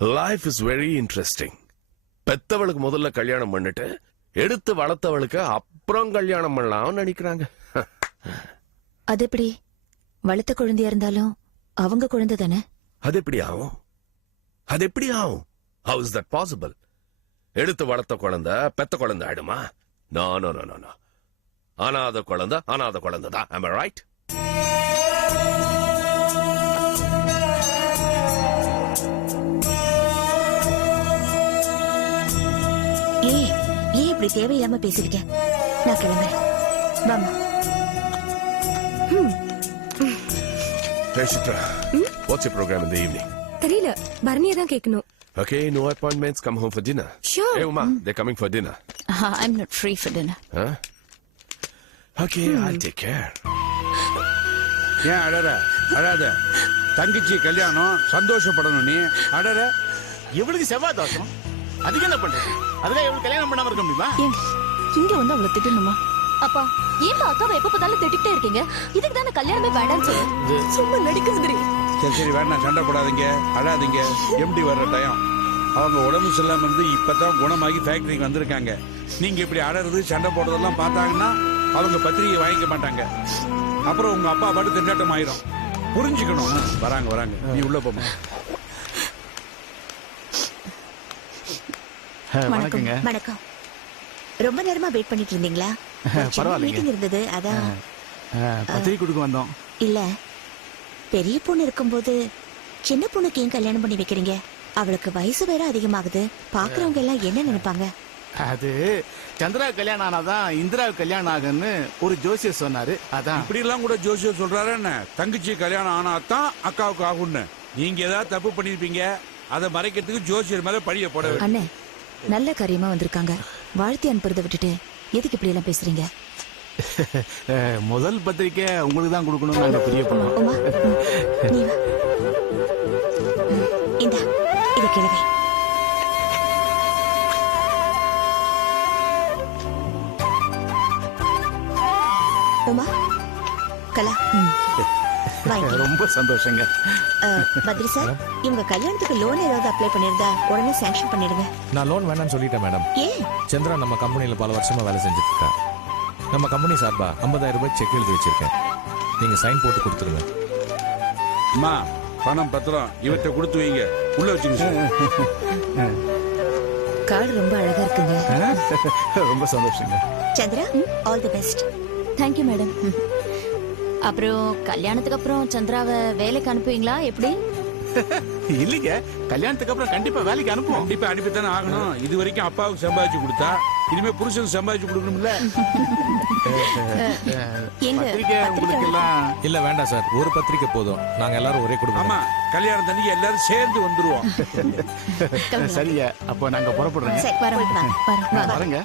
Life is very interesting. பெத்தவளுக்கு முதல்ல கல்யாணம் பண்ணிட்டு எடுத்து வளர்த்தவளுக்கு அப்புறம் கல்யாணம் பண்ணலாம் நினைக்கிறாங்க. அது எப்படி? வளர்த்த குழந்தையா இருந்தாலும் அவங்க குழந்தை தானே. அது எப்படி ஆகும்? அது எப்படி ஆகும்? How is that possible? எடுத்து வளர்த்த குழந்தை பெத்த குழந்தை ஆயிடுமா? No no no no. அனாத குழந்தை தான். Am I right? ஏன் இப்படி தேவையில்லாம பேசிருக்க? நான் கிளம்புறேன். வாமா. Hey Chitra, what's your program in the evening? தெரியல, பரணியை தான் கேட்கணும். Okay, no appointments, come home for dinner. Sure. Hey Uma, they're coming for dinner. I'm not free for dinner. Huh? Okay, I'll take care. ஏன் அழாத. தங்கச்சி கல்யாணம் சந்தோஷப்படணும். நீ அழற. இவளுக்கு செவ்வாய் தோஷம். அதுக்கு என்ன பண்றது? அதுதான் இவளுக்கு கல்யாணம் பண்ணாம இருக்க முடியுமா? இங்க வந்து அவளை திட்டணுமா? அப்பா, ஏன் அக்காவை எப்ப பார்த்தாலும் திட்டிட்டே இருக்கீங்க? இதுக்கு தானே கல்யாணமே வேண்டாம்னு சொல்லு. சும்மா நடிக்குதுரி. சரி வேண்டாம், சண்டை போடாதீங்க, அழாதீங்க. எம்டி வர்ற டைம். அவங்க உடம்பு சரியில்லாம இருந்து இப்பதான் குணமாகி ஃபேக்டரிக்கு வந்திருக்காங்க. நீங்க இப்படி அழறது சண்டை போடுறதெல்லாம் பார்த்தாங்கன்னா அவங்க பத்திரிகை வாங்கிக்க மாட்டாங்க. அப்புறம் உங்க அப்பா பாட்டு திண்டாட்டம் ஆயிரும். புரிஞ்சுக்கணும். வராங்க. நீ உள்ள போமா. வணக்கங்க. வணக்கம். ரொம்ப நேரமா வெயிட் பண்ணிட்டு இருந்தீங்களா? பரவாயில்லைங்க. மீட்டிங் இருந்தது, அதான். பத்திரிகை கொடுக்க வந்தோம். இல்ல, பெரிய பொண்ணு இருக்கும்போது சின்ன பொண்ணுக்கு ஏன் கல்யாணம் பண்ணி வைக்கிறீங்க? அவளுக்கு வயசு வேற அதிகமாகுது. பாக்குறவங்க எல்லாம் என்ன நினைப்பாங்க? அது சந்திரா கல்யாணம் ஆனாதான் இந்திரா கல்யாணம் ஆகுன்னு ஒரு ஜோசியர் சொன்னாரு. அதான். இப்படி எல்லாம் கூட ஜோசியர் சொல்றாரு. என்ன தங்கச்சி கல்யாணம் ஆனாதான் அக்காவுக்கு ஆகும்னு. நீங்க ஏதாவது தப்பு பண்ணிருப்பீங்க, அதை மறைக்கிறதுக்கு ஜோசியர் மேல பழிய போட. அண்ணே, நல்ல காரியமா வந்திருக்காங்க. வாழ்த்தி அனுப்புறதை விட்டுட்டு எதுக்கு இப்படி எல்லாம் பேசுறீங்க? முதல் பத்திரிக்கை உங்களுக்கு தான் கொடுக்கணும். நாங்க பெரிய பொண்ணு. நீ வா. இந்தா, இத கிழவை. உமா, கலா, ரொம்ப சந்தோஷங்க. பத்ரி சார், இவங்க கல்யாணத்துக்கு லோன் ஏதாவது அப்ளை பண்ணிருந்தா உடனே சாங்ஷன் பண்ணிடுங்க. நான் லோன் வேணாம்னு சொல்லிட்டேன் மேடம். ஏன்? சந்திரா நம்ம கம்பெனில பல வருஷமா வேலை செஞ்சுட்டு இருக்கா. நம்ம கம்பெனி சார்பா 50,000 ரூபாய் செக் எழுதி வச்சிருக்கேன். நீங்க சைன் போட்டு கொடுத்துருங்க. அம்மா, பணம் பத்திரம் இவற்றை கொடுத்து வைங்க. உள்ள வச்சுங்க. கார்டு ரொம்ப அழகா இருக்குங்க. ரொம்ப சந்தோஷங்க. Chandra, all the best. Thank you madam. அப்புறம் கல்யாணத்துக்கு அப்புறம் சந்திராவை வேலைக்கு அனுப்புவீங்களா? எப்படி? இல்லைங்க, கல்யாணத்துக்கு அப்புறம் கண்டிப்பா வேலைக்கு அனுப்புவோம். கண்டிப்பா அனுப்பித்தானே ஆகணும். இது வரைக்கும் அப்பாவுக்கு சம்பாதிச்சு கொடுத்தா இனிமே புருஷனுக்கு சம்பாதிச்சு கொடுக்கணும்ல. பத்திரிக்கை உங்களுக்கு எல்லாம் இல்ல வேண்டாம் சார், ஒரு பத்திரிக்கை போதும். நாங்க எல்லாரும் ஒரே குடும்பம். ஆமா, கல்யாணம் தண்ணி எல்லாரும் சேர்ந்து வந்துருவோம். சரியா? அப்போ நாங்க புறப்படுறோங்க. சரி, வரங்க.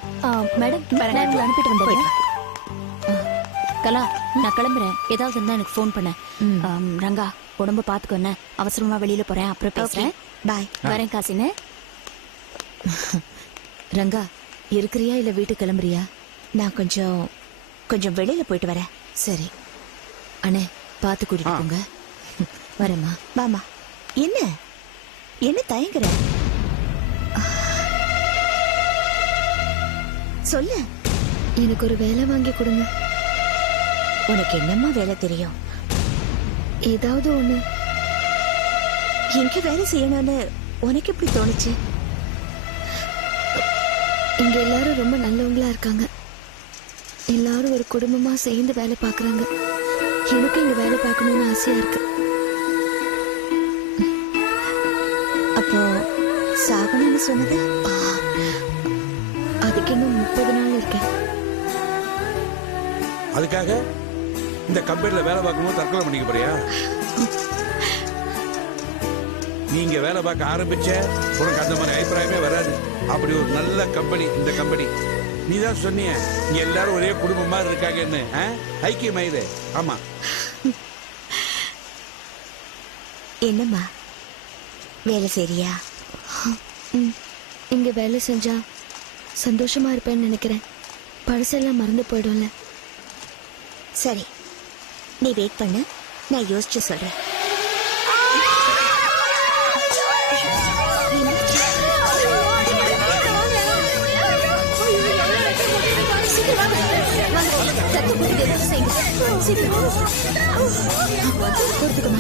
மேடம், நான் அனுப்பிட்டு வந்தேன். கலா, நான் கிளம்புறேன். ஏதாவது இருந்தா எனக்கு ஃபோன் பண்ண. ரங்கா, உடம்பு பாத்துக்கோன்னு. அவசரமா வெளியில போறேன், அப்புறம் பேசுறேன். பாய். வரேன் காசினு. ரங்கா, இருக்கிறியா இல்ல வீட்டுக்கு கிளம்புறியா? நான் கொஞ்சம் வெளியில போயிட்டு வரேன். சரி அண்ணே, பாத்து கூட்டிட்டு போங்க. வரேம்மா. வாமா. என்ன தயங்குற? சொல்லு. எனக்கு ஒரு வேலை வாங்கி கொடுங்க. உனக்கு என்னம்மா வேலை தெரியும்? ஏதாவது ஒண்ணு. எங்க வேலை செய்யணும்னு உனக்கு எப்படி தோணுச்சு? இங்க எல்லாரும் ரொம்ப நல்லவங்களா இருக்காங்க. எல்லாரும் ஒரு குடும்பமா சேர்ந்து வேலை பாக்குறாங்க. எனக்கு இங்க வேலை பார்க்கணும்னு ஆசையா இருக்கு. அப்போ சாகணும்னு சொன்னது? அதுக்கு இன்னும் 30 நாள் இருக்கேன். அதுக்காக இந்த கம்பெனில வேலை பார்க்கும்போது தற்கொலை பண்ணிக்க போறியா? நீங்க வேலை பார்க்க ஆரம்பிச்ச உனக்கு அந்த மாதிரி அபிப்பிராயமே வராது. அப்படி ஒரு நல்ல கம்பெனி இந்த கம்பெனி. நீ தான் சொன்னிய இங்க எல்லாரும் ஒரே குடும்பம் மாதிரி இருக்காங்கன்னு. ஐக்கியமாயுது. ஆமா. என்னம்மா, வேலை செய்றியா? இங்க வேலை செஞ்சா சந்தோஷமா இருப்பேன்னு நினைக்கிறேன். பழசெல்லாம் மறந்து போயிடும்ல. சரி, நீ வெயிட் பண்ணு, நான் யோசிச்சு சொல்றேன். சீக்கிரம் பொறுத்துக்கமா.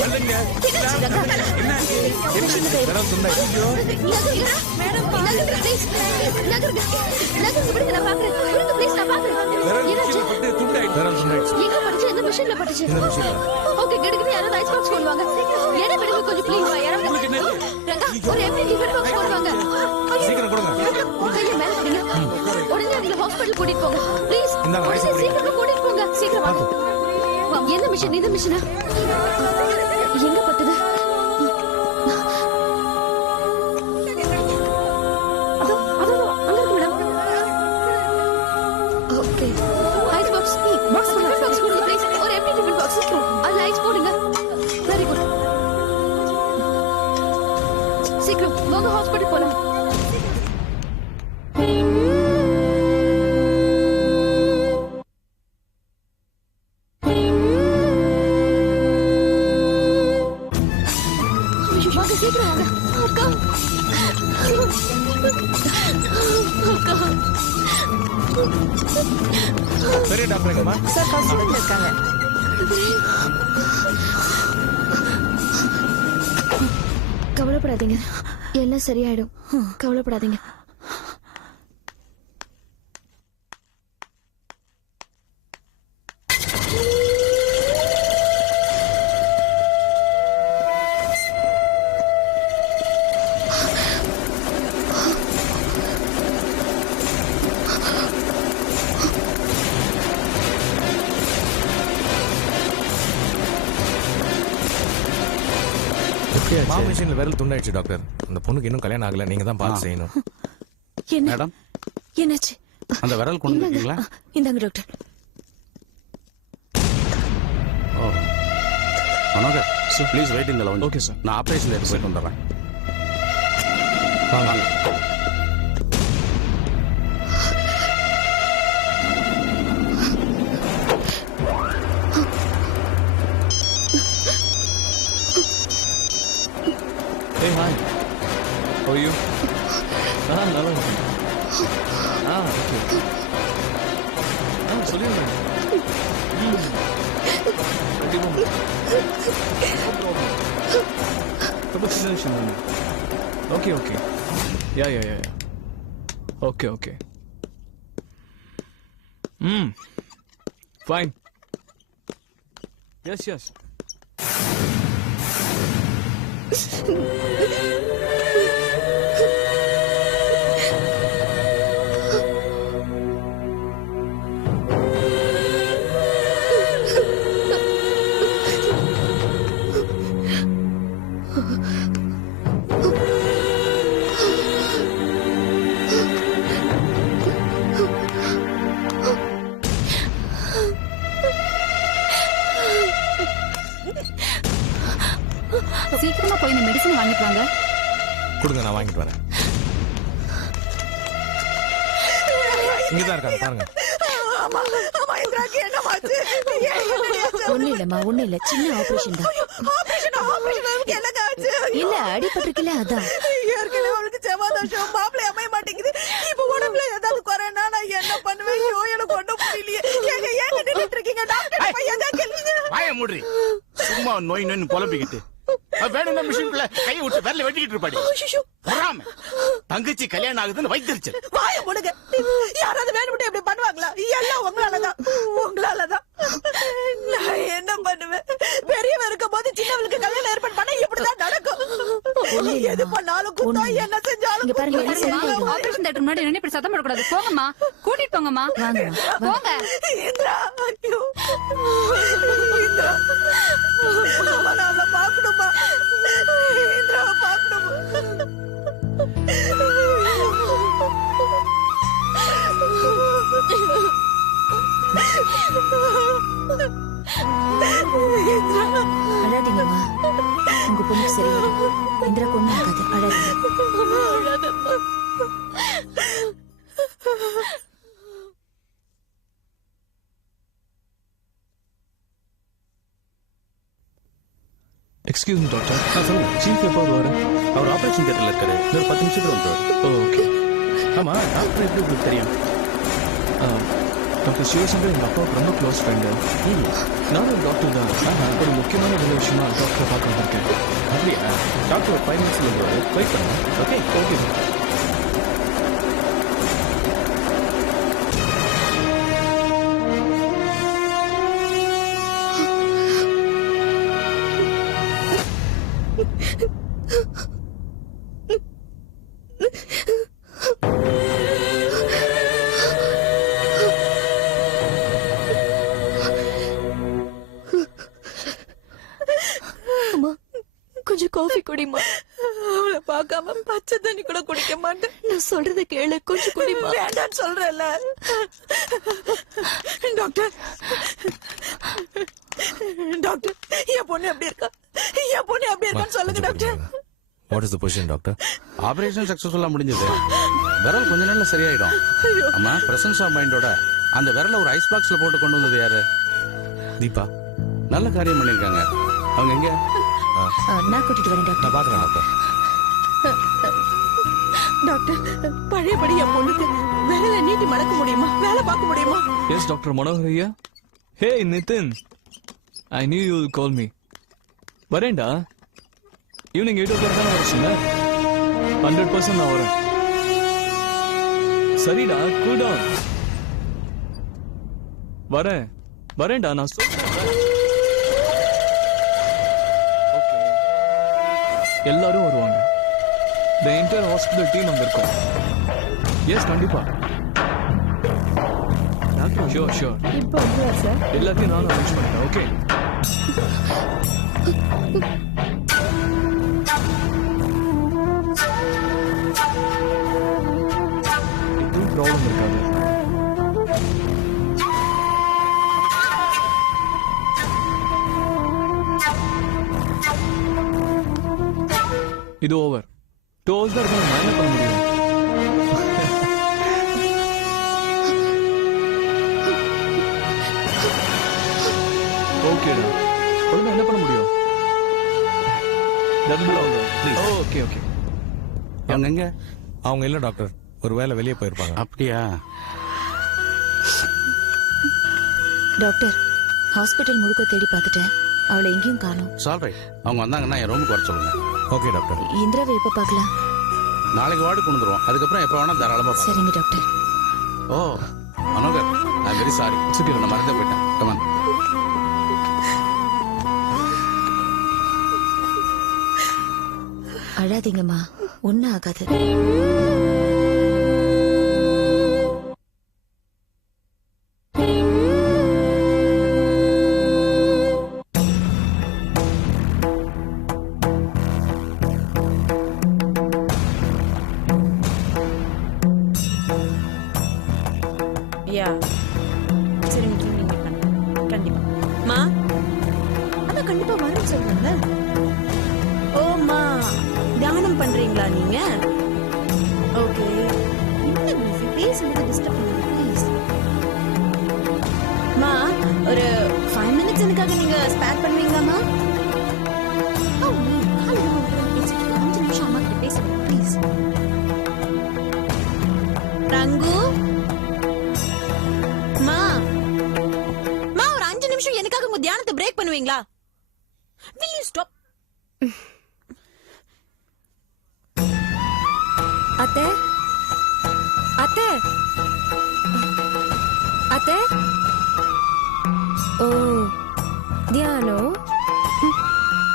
சொல்லுங்க. விரல் துண்டாயிடுச்சு. விரல் கீழே பட்டு துண்டாயிடுச்சு. விரல் துண்டாயிடுச்சு. இந்த மிஷின்ல. உங்களுக்கு என்ன இது? சீக்கிரம் கொடுங்க. இந்தாங்க, ஐஸ் போடுங்க. என்ன மிஷின்? இந்த மிஷினா எங்க பட்டது? அதோ அதோ அங்க இருக்கு madam. Okay. Ice box. Box கொடுங்க ப்ளீஸ். ஒரு எம்டி டிஃபன் பாக்ஸ். அதுல ஐஸ் போடுங்க. Very good. சீக்கிரம் வாங்க ஹாஸ்பிடல் போலாம். வாங்க சீக்கிரம் வாங்க. அக்கா அக்கா பெரிய டாக்டர் எங்கம்மா? சார் ஃபர்ஸ்ட் ரூம்ல இருக்காங்க. கவலைப்படாதீங்க, எல்லாம் சரியாயிடும். கவலைப்படாதீங்க. மாமிஷன்ல விரல் துண்டாயிடுச்சு டாக்டர். அந்த பொண்ணுக்கு இன்னும் கல்யாணம் ஆகல. நீங்க தான் பார்த்து செய்யணும். என்ன மேடம் என்னாச்சு? அந்த விரல் கொண்டு இருக்கீங்களா? இந்தாங்க டாக்டர். ஓ மனோகர் சார் ப்ளீஸ் வெயிட் இந்த லவுஞ்ச். ஓகே சார், நான் ஆபரேஷன் தேட்டர் போயிட்டு வந்துடுறேன். வாங்க. Hey, hi. How are you? நல்லா இருக்கேன். ஓகே. சொல்லிடுறேன். கண்டிப்பா. ரொம்ப சின்ன விஷயம் தானே. ஓகே. யா. ஓகே. Fine. Yes. சீக்கிரமா போய் இந்த மெடிசன் வாங்கிட்டு வாங்க. கொடுங்க, நான் வாங்கிட்டு வரேன். இங்கதான் இருக்காங்க பாருங்க. ஒண்ணு இல்ல, சின்ன ஆபரேஷன் தான். இல்ல அடிபட்டிருக்கல, அதான். அவளுக்கு செவ்வாதோஷம் மாப்பிள்ளை அமைய மாட்டேங்குது. இப்ப உடம்புல ஏதாவது குறைனா நான் என்ன பண்ணுவேன்? ஐயோ, எனக்கு ஒண்ணும் புரியலையே. ஏங்க நின்னுட்டு இருக்கீங்க? டாக்டர் பையன் தான் கேளுங்க. வாய மூடுறி. சும்மா நோய் புலம்பிக்கிட்டு வேணும்னா மிஷின்குள்ள கையை விட்டு விரல வெட்டிக்கிட்டு இருப்பாடி. பொறாம தங்கச்சி கல்யாணம் ஆகுதுன்னு வைத்திருச்சு. வாய மூடுங்க. யாராவது வேணும்னு இப்படி பண்ணுவாங்களா? எல்லாம் உங்களாலதான். நான் என்ன பண்ணுவேன்? பெரியவ இருக்கும் போது சின்னவளுக்கு கல்யாணம் ஏற்பாடு பண்ண இப்படிதான் நடக்கும். எது பண்ணாலும் குத்தா, என்ன செஞ்சாலும் இங்க பாருங்க, எல்லாம் சரியாயிடும். ஆபரேஷன் தியேட்டர் முன்னாடி நின்னு இப்படி சத்தம் போடக்கூடாது. போங்கம்மா, கூட்டிட்டு போங்கம்மா. போங்க. இந்திரா, ஐயோ இந்திரா, நான் அவளை பார்க்கணுமா? இந்திராவை பார்க்கணுமா? அழாதீங்கம்மா, உங்க பொண்ணு சரியாயிடும். இந்திரா கொண்டு ஆகாது, அழாதீங்க. Excuse me doctor. சொல்லுங்க. சீஃப் எப்போ வருவாரு? அவர் ஆபரேஷன் தியேட்டர்ல இருக்காரு. இன்னொரு 10 நிமிஷத்துல வந்துருவாரு. ஓகே. ஆமா, டாக்டர் எப்படி உங்களுக்கு தெரியும்? டாக்டர் சிவசங்கர் எங்கள் அப்பாவுக்கு ரொம்ப க்ளோஸ் ஃப்ரெண்டு. நானும் டாக்டர் தான். ஒரு முக்கியமான நல்ல விஷயமா டாக்டரை பார்க்க வந்திருக்கேன். அப்படியா? டாக்டர் 5 மினிட்ஸ்ல வருவாரு. வெயிட் பண்ணுங்க. Okay okay. கொஞ்சம் காஃபி குடிமா. அவளை பார்க்காம பச்சை தண்ணி கூட குடிக்க மாட்டேன். நான் சொல்றத கேளு, கொஞ்சம் குடிமா. வேண்டான்னு சொல்றேன்ல. டாக்டர் டாக்டர், என் பொண்ணு எப்படி இருக்கா? என் பொண்ணு எப்படி இருக்கான்னு சொல்லுங்க doctor. What is the position doctor? Operation சக்சஸ்ஃபுல்லா முடிஞ்சது. விரல் கொஞ்ச நாள்ல சரியாயிடும். அம்மா, பிரசன்ஸ் ஆஃப் மைண்டோட அந்த விரல ஒரு ஐஸ் பாக்ஸ்ல போட்டு கொண்டு வந்தது யாரு? தீபா. நல்ல காரியம் பண்ணிருக்காங்க. அவங்க எங்க? நான் கூட்டிட்டு வரேன் டாக்டர். நான் பாக்குறேன் டாக்டர். டாக்டர், பழையபடி என் பொண்ணுக்கு விரல நீட்டி மடக்க முடியுமா? வேலை பார்க்க முடியுமா? எஸ் டாக்டர் மனோகர் ஐயா. Hey Nitin, I knew you will call me. வரேன்டா. ஈவினிங் 8 o'clock தான் வர சொன்னேன். 100% நான் வரேன். சரிடா, கூல் டவுன். வரேன்டா, நான் சொல்றேன். ஓகே, எல்லாரும் வருவாங்க. The entire hospital team அங்க இருக்கும். எஸ் கண்டிப்பா. ஷூர். இப்போ வந்துருவா சார். எல்லாத்தையும் நானும் அரேஞ்ச் பண்ணிட்டேன். ஓகே. எதுவும் ப்ராப்ளம் இருக்காது. இது ஓவர். 2 hours தான் இருக்கும். நான் என்ன பண்ண முடியும்? ஓகேடா, ஒழுங்கா என்ன பண்ண முடியும்? Okay okay. அவங்க எங்க? அவங்க இல்ல டாக்டர், ஒரு வேளை வெளியே போயிருப்பாங்க. அப்படியா? டாக்டர், ஹாஸ்பிட்டல் முழுக்க தேடி பார்த்துட்டேன். அவளை எங்கேயும் காணோம். சால்ரைட். அவங்க வந்தாங்கன்னா என் ரூமுக்கு வர சொல்லுங்க. Okay doctor. இந்திராவை எப்ப பார்க்கலாம்? நாளைக்கு வார்டு கொண்டு வந்துருவோம். அதுக்கப்புறம் எப்ப வேணா தாராளமா பார்க்கலாம். சரிங்க டாக்டர். ஓ மனோகர், ஐ வெரி சாரி. நான் மறந்தே போயிட்டேன். கமான். அழாதீங்கம்மா, ஒன்னும் ஆகாது. யா, சரி, நீங்க பண்ணுங்க. கண்டிப்பா மா, அதான் கண்டிப்பா வரேன்னு சொல்லுங்க. ஓமா, தியானம் பண்றீங்களா நீங்க? ஓகே, பேசுறது டிஸ்டர்ப் பண்ணுங்க ப்ளீஸ். மா, ஒரு 5 minutes எனக்காக நீங்க ஸ்பேர் பண்ணுவீங்களாமா? ஓ, நீ காலையில பேசிட்டு 5 நிமிஷம் அம்மா கிட்ட பேசுங்க ப்ளீஸ். ரங்கு, மா ஒரு 5 நிமிஷம் எனக்காக உங்க தியானத்தை பிரேக் பண்ணுவீங்களா? Will you stop? அத்தை அத்தை அத்தை. ஓ, தியானம்.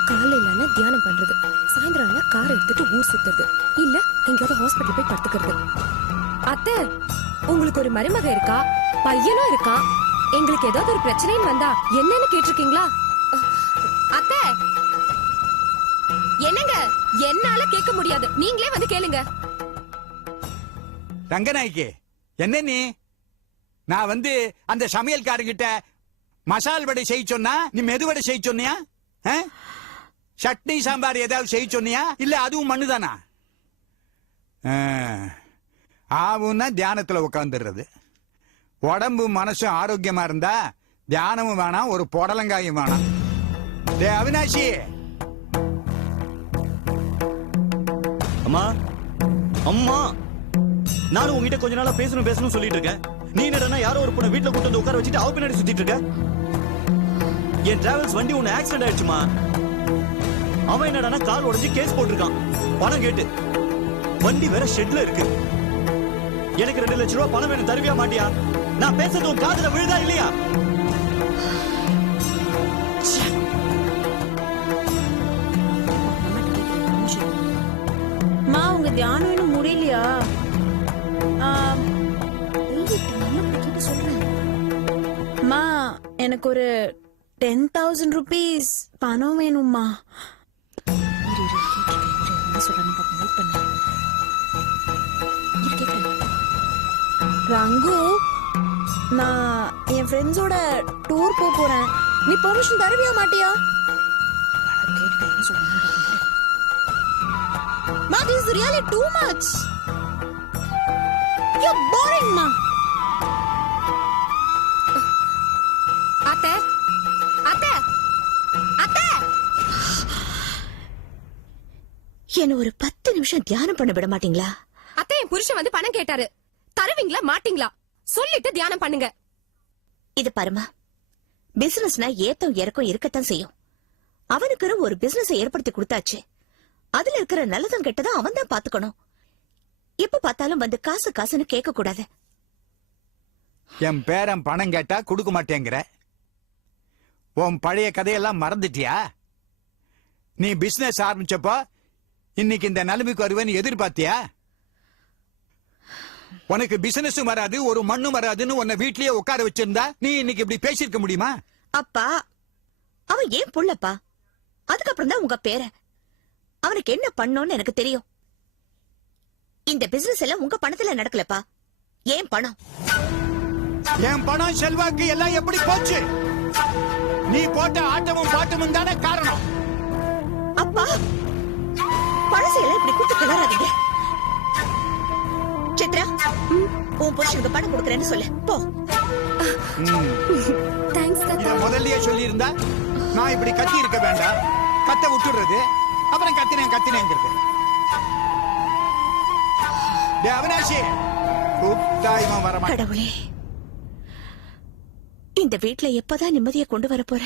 காலையிலான தியானம் பண்றது, சாயந்தரம் ஆனா கார் எடுத்துட்டு ஊர் சுத்துறது, இல்ல எங்கேயாவது ஹாஸ்பிட்டல் போய் படுத்துக்கிறது. அத்தை, உங்களுக்கு ஒரு மருமக இருக்கா, பையனும் இருக்கா. எங்களுக்கு ஏதாவது ஒரு பிரச்சனைன்னு வந்தா என்னன்னு கேட்டிருக்கீங்களா? அத்தை, என்னங்க, என்னால கேட்க முடியாது, நீங்களே வந்து கேளுங்க. ரங்கநாயகி, என்ன நீ? நான் வந்து அந்த சமையல்காரங்கிட்ட மசால் வடை செய்ய சொன்னா நீ மெதுவடை செய்ய சொன்னியா? சட்னி சாம்பார் ஏதாவது செய்ய சொன்னியா? இல்ல அதுவும் மண்ணுதானா? ஆவுன்னா தியானத்துல உட்காந்துடுறது. உடம்பு மனசும் ஆரோக்கியமா இருந்தா தியானமும் வேணாம், ஒரு புடலங்காயும் வேணாம். டே அவினாஷி. அம்மா, அம்மா, நானும் உங்ககிட்ட கொஞ்ச நாளா பேசணும் சொல்லிட்டு இருக்கேன். நீ என்னடா யாரோ ஒரு பொண்ணை வீட்டுல கூட்டு வந்து உட்கார வச்சுட்டு அவ பின்னாடி சுத்திட்டு இருக்க? என் டிராவல்ஸ் வண்டி ஒண்ணு ஆக்சிடென்ட் ஆயிடுச்சுமா. அவன் என்னடா கால் உடைஞ்சு கேஸ் போட்டிருக்கான் பணம் கேட்டு. வண்டி வேற ஷெட்ல இருக்கு. எனக்கு 2 லட்சம் ரூபாய் பணம் வேணும், தருவியா மாட்டியா? நான் பேசுறது உன் காதுல விழுதா இல்லையா? மா உங்க தியானம் இன்னும் முடியலையா? மா எனக்கு ஒரு 10,000 rupees பணம் வேணும்மா. ரங்கு, நான் என் ஃப்ரெண்ட்ஸோட டூர் போறேன். நீ பெர்மிஷன் தருவியா மாட்டியா? Ma, this is really too much. You're boring, ma. அத்தை அத்தை அத்தை என்ன ஒரு 10 நிமிஷம் தியானம் பண்ண விட மாட்டீங்களா? அத்தை, என் புருஷன் வந்து பணம் கேட்டாரு. தருவீங்களா மாட்டீங்களா? சொல்லிட்டு தியானம் பண்ணுங்க. இது பாருமா, பிசினஸ்னா ஏத்தம் இறக்கம் இருக்கத்தான் செய்யும். அவனுக்கு ஒரு பிசினஸ் ஏற்படுத்தி கொடுத்தாச்சு. அதுல இருக்கிற நல்லதும் கெட்டதும் அவன் தான் பாத்துக்கணும். எப்ப பார்த்தாலும் வந்து காசு காசுன்னு கேட்க கூடாது. என் பேரன் பணம் கேட்டா கொடுக்க மாட்டேங்கிற. உன் பழைய கதையெல்லாம் மறந்துட்டியா? நீ பிசினஸ் ஆரம்பிச்சப்போ இன்னைக்கு இந்த நிலைமைக்கு வருவேன்னு எதிர்பார்த்தியா? உனக்கு பிசினஸும் வராது, ஒரு மண்ணும் வராதுன்னு உன்னை வீட்லயே உட்கார வச்சிருந்தா நீ இன்னைக்கு இப்படி பேசிருக்க முடியுமா? அப்பா, அவன் ஏன் புள்ளப்பா. அதுக்கப்புறம் தான் உங்க பேர. அவனுக்கு என்ன பண்ணோன்னு எனக்கு தெரியும். இந்த பிசினஸ் எல்லாம் உங்க பணத்துல நடக்கலப்பா. ஏன் பணம்? என் பணம் செல்வாக்கு எல்லாம் எப்படி போச்சு? நீ போட்ட ஆட்டமும் பாட்டமும் தானே காரணம். அப்பா, பழசையெல்லாம் இப்படி குத்து கிளறாதீங்க. சித்ரா, உன் புருஷனுக்கு பணம் கொடுக்கறேன்னு சொல்லு போ. தேங்க்ஸ் இத முதல்லயே சொல்லி இருந்தா நான் இப்படி கத்தி இருக்க வேண்டாம். கத்த விட்டுடுறது, அப்புறம் கத்தினேங்கிறது. அவினாஷி, கூப்பிட்டாயுமா வரமா? கடவுளே, இந்த வீட்டுல எப்பதான் நிம்மதியை கொண்டு வர போற?